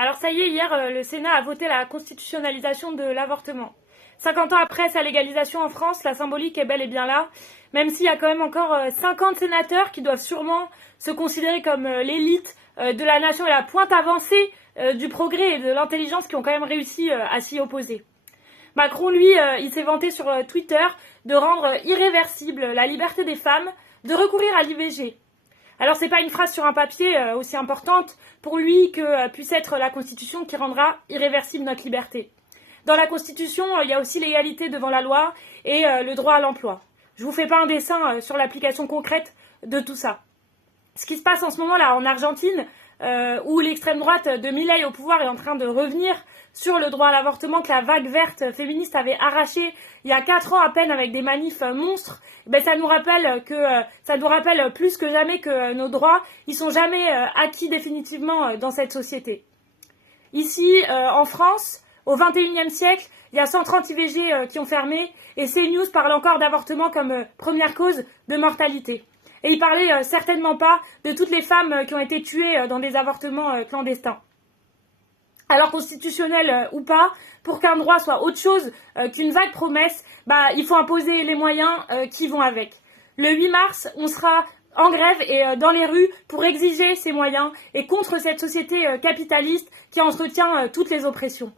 Alors ça y est, hier, le Sénat a voté la constitutionnalisation de l'avortement. 50 ans après sa légalisation en France, la symbolique est bel et bien là, même s'il y a quand même encore 50 sénateurs qui doivent sûrement se considérer comme l'élite de la nation et la pointe avancée du progrès et de l'intelligence qui ont quand même réussi à s'y opposer. Macron, lui, il s'est vanté sur Twitter de rendre irréversible la liberté des femmes, de recourir à l'IVG. Alors c'est pas une phrase sur un papier aussi importante pour lui que puisse être la Constitution qui rendra irréversible notre liberté. Dans la Constitution, il y a aussi l'égalité devant la loi et le droit à l'emploi. Je vous fais pas un dessin sur l'application concrète de tout ça. Ce qui se passe en ce moment là en Argentine, où l'extrême droite de Milei au pouvoir est en train de revenir sur le droit à l'avortement que la vague verte féministe avait arraché il y a 4 ans à peine avec des manifs monstres, ben ça nous rappelle plus que jamais que nos droits, ils sont jamais acquis définitivement dans cette société. Ici, en France, au XXIe siècle, il y a 130 IVG qui ont fermé et CNews parle encore d'avortement comme première cause de mortalité. Et il parlait certainement pas de toutes les femmes qui ont été tuées dans des avortements clandestins. Alors constitutionnel ou pas, pour qu'un droit soit autre chose qu'une vague promesse, il faut imposer les moyens qui vont avec. Le 8 mars, on sera en grève et dans les rues pour exiger ces moyens et contre cette société capitaliste qui entretient toutes les oppressions.